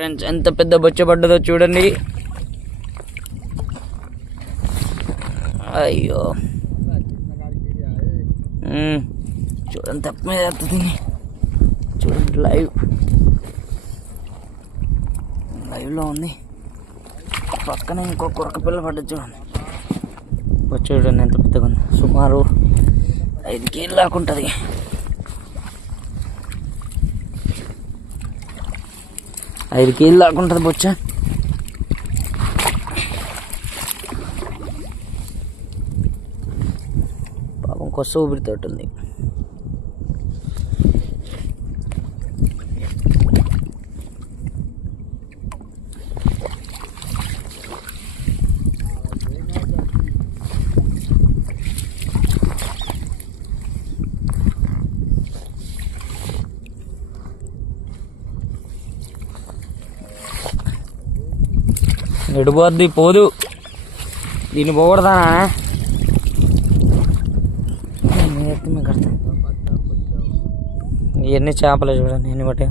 Friends ఎంత పెద్ద బొచ్చ పడ్డదో చూడండి. అయ్యో. చూడండి తప్ప మీద వస్తుంది. చూడండి లైవ్ లైవ్లో ఉంది. పక్కన ఇంకో కురక పిల్ల పడ్డది చూడండి. బొచ్చ చూడండి ఎంత పెద్దగా ఉంది సుమారు ఐదు కేజీలు దాకా ఉంటుంది. ఐదు కేజీలు దాకా ఉంటుంది బొచ్చ. పాపం కొత్త ఊపిరితోటి ఉంది. ఎడిపోద్ది పోదు. దీన్ని పోగొడతానా? ఇవన్నీ చేపలు చూడండి ఎన్ని బట్టే